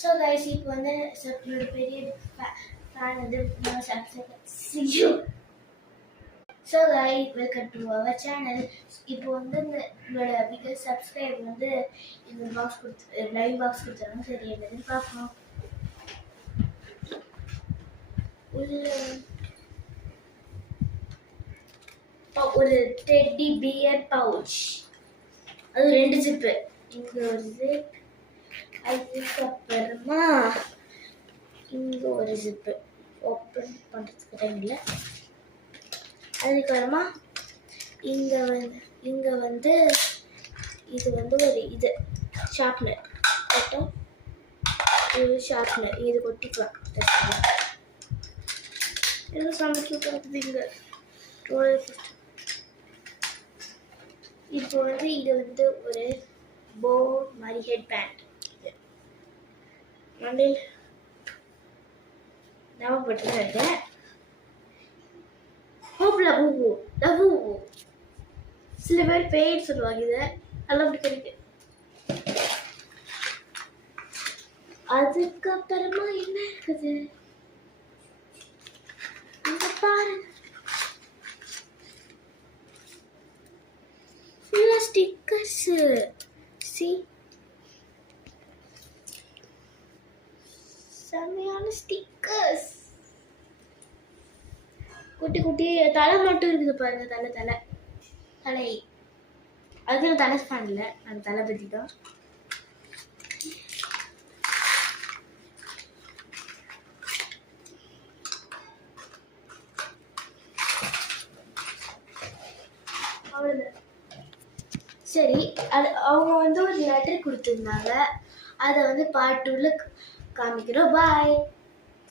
So guys இப்போ வந்து என்னோட பெரிய ஃபேன் வந்து so guys welcome to our channel. இப்போ வந்து உங்களோட பிகஸ்ட் சப்ஸ்கிரைப் வந்து இந்த பாக்ஸ் கொடுத்து லைவ் பாக்ஸ் கொடுத்தாங்க. சரி என்னதுன்னு பார்ப்போம். உள்ள ஒரு டெட்டி பியர் பவுச், அது 2 ஜிப்பு, இங்கே ஒரு ஜிப், அதுக்கப்புறமா இங்கே ஒரு ஜிப்பு ஓப்பன் பண்ணுறதுக்கு டைம் இல்லை. அதுக்கப்புறமா இங்கே வந்து இது வந்து ஒரு இது ஷார்ப்னர் கட்டும், இது ஷார்ப்னர், இது கொட்டிக்கலாம். இது சமைச்சு பார்க்குது இங்கே. இப்போ வந்து இது வந்து ஒரு போ மாதிரி ஹெட் பேண்ட், இது மண்டையில் ஞாபகப்பட்டு இருக்கேன். சில பேர் பேர் சொல்லுவாங்க, இதை நல்லா பிடிக்க. அதுக்கப்புறமா என்ன இருக்குது இங்க பாருங்க, ஸ்டிக்கர்ஸ். செமையான ஸ்டிக்கர்ஸ், குட்டி குட்டி தலை மட்டும் இருக்குது பாருங்க. தலை அதுக்கு தலை ஸ்பேன் இல்லை, அந்த தலை பற்றி தான். அவ்வளோதான். சரி, அது அவங்க வந்து ஒரு லெட்டர் கொடுத்துருந்தாங்க, அதை வந்து பார்ட் 2ல காமிக்கிறோம். பாய்.